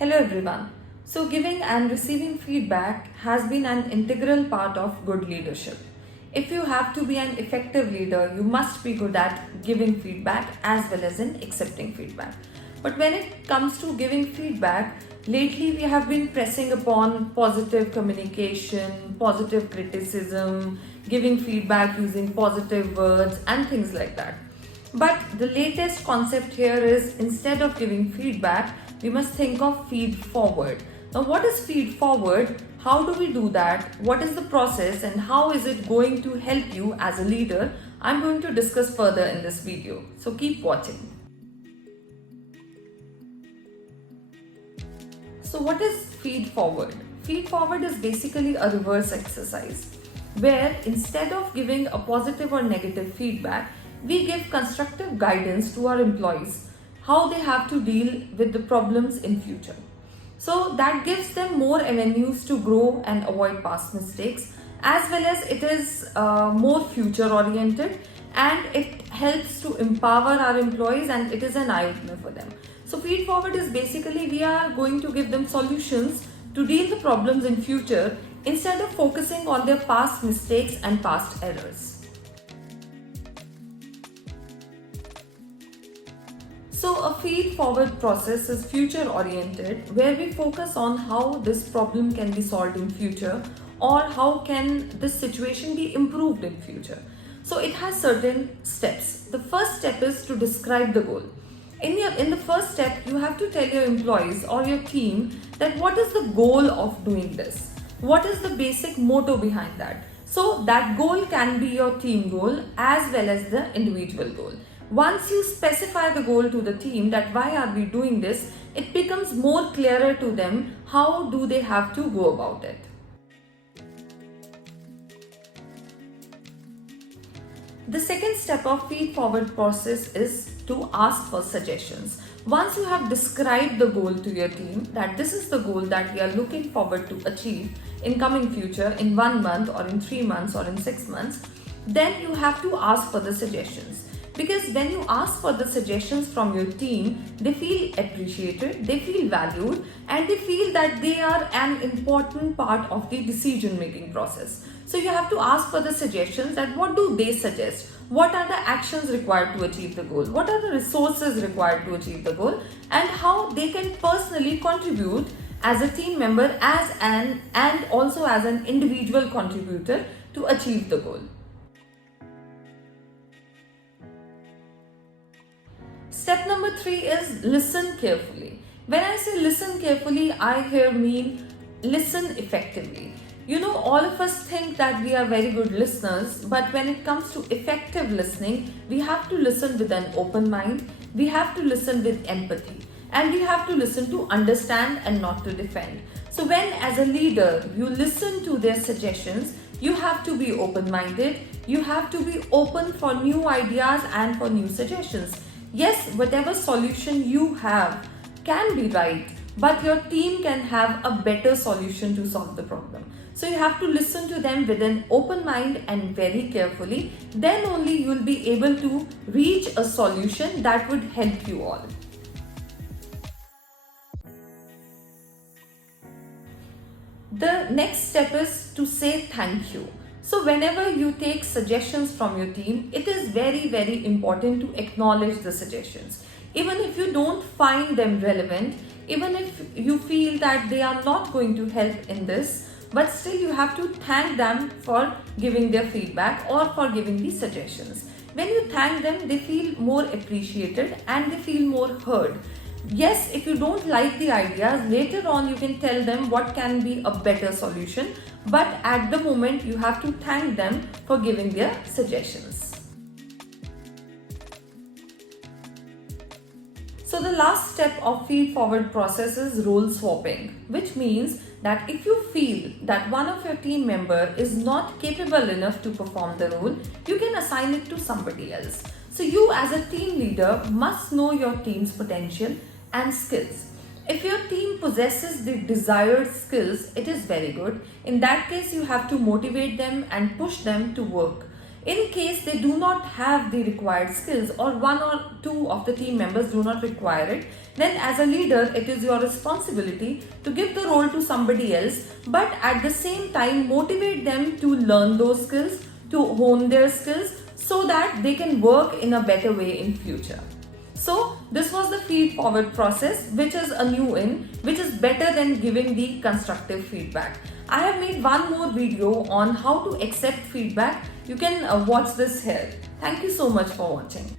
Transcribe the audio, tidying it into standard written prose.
Hello everyone. So giving and receiving feedback has been an integral part of good leadership. If you have to be an effective leader, you must be good at giving feedback as well as in accepting feedback. But when it comes to giving feedback, lately we have been pressing upon positive communication, positive criticism, giving feedback using positive words and things like that. But the latest concept here is instead of giving feedback, we must think of feed forward. Now, what is feed forward? How do we do that? What is the process and how is it going to help you as a leader? I'm going to discuss further in this video. So keep watching. So what is feed forward? Feed forward is basically a reverse exercise where instead of giving a positive or negative feedback, we give constructive guidance to our employees how they have to deal with the problems in future. So that gives them more avenues to grow and avoid past mistakes, as well as it is more future oriented and it helps to empower our employees and it is an eye-opener for them. So feed forward is basically we are going to give them solutions to deal the problems in future instead of focusing on their past mistakes and past errors. So a feed forward process is future oriented where we focus on how this problem can be solved in future or how can this situation be improved in future. So it has certain steps. The first step is to describe the goal. In the first step, you have to tell your employees or your team that what is the goal of doing this? What is the basic motto behind that? So that goal can be your team goal as well as the individual goal. Once you specify the goal to the team that why are we doing this, it becomes more clearer to them how do they have to go about it. The second step of feed forward process is to ask for suggestions. Once you have described the goal to your team that this is the goal that we are looking forward to achieve in coming future in 1 month or in 3 months or in 6 months, then you have to ask for the suggestions. Because when you ask for the suggestions from your team, they feel appreciated, they feel valued, and they feel that they are an important part of the decision making process. So you have to ask for the suggestions that what do they suggest? What are the actions required to achieve the goal? What are the resources required to achieve the goal? And how they can personally contribute as a team member and also as an individual contributor to achieve the goal. Step number 3 is listen carefully. When I say listen carefully, I here mean listen effectively. You know, all of us think that we are very good listeners, but when it comes to effective listening, we have to listen with an open mind, we have to listen with empathy, and we have to listen to understand and not to defend. So when as a leader, you listen to their suggestions, you have to be open-minded, you have to be open for new ideas and for new suggestions. Yes, whatever solution you have can be right, but your team can have a better solution to solve the problem. So you have to listen to them with an open mind and very carefully. Then only you will be able to reach a solution that would help you all. The next step is to say thank you. So whenever you take suggestions from your team, it is very, very important to acknowledge the suggestions. Even if you don't find them relevant, even if you feel that they are not going to help in this, but still you have to thank them for giving their feedback or for giving these suggestions. When you thank them, they feel more appreciated and they feel more heard. Yes, if you don't like the ideas, later on you can tell them what can be a better solution, but at the moment you have to thank them for giving their suggestions. So the last step of feed forward process is role swapping, which means that if you feel that one of your team member is not capable enough to perform the role, you can assign it to somebody else. So you as a team leader must know your team's potential and skills. If your team possesses the desired skills, it is very good. In that case, you have to motivate them and push them to work. In case they do not have the required skills, or one or two of the team members do not require it, then as a leader it is your responsibility to give the role to somebody else, but at the same time motivate them to learn those skills, to hone their skills, so that they can work in a better way in future. So this was the feed forward process, which is a new in, which is better than giving the constructive feedback. I have made one more video on how to accept feedback. You can watch this here. Thank you so much for watching.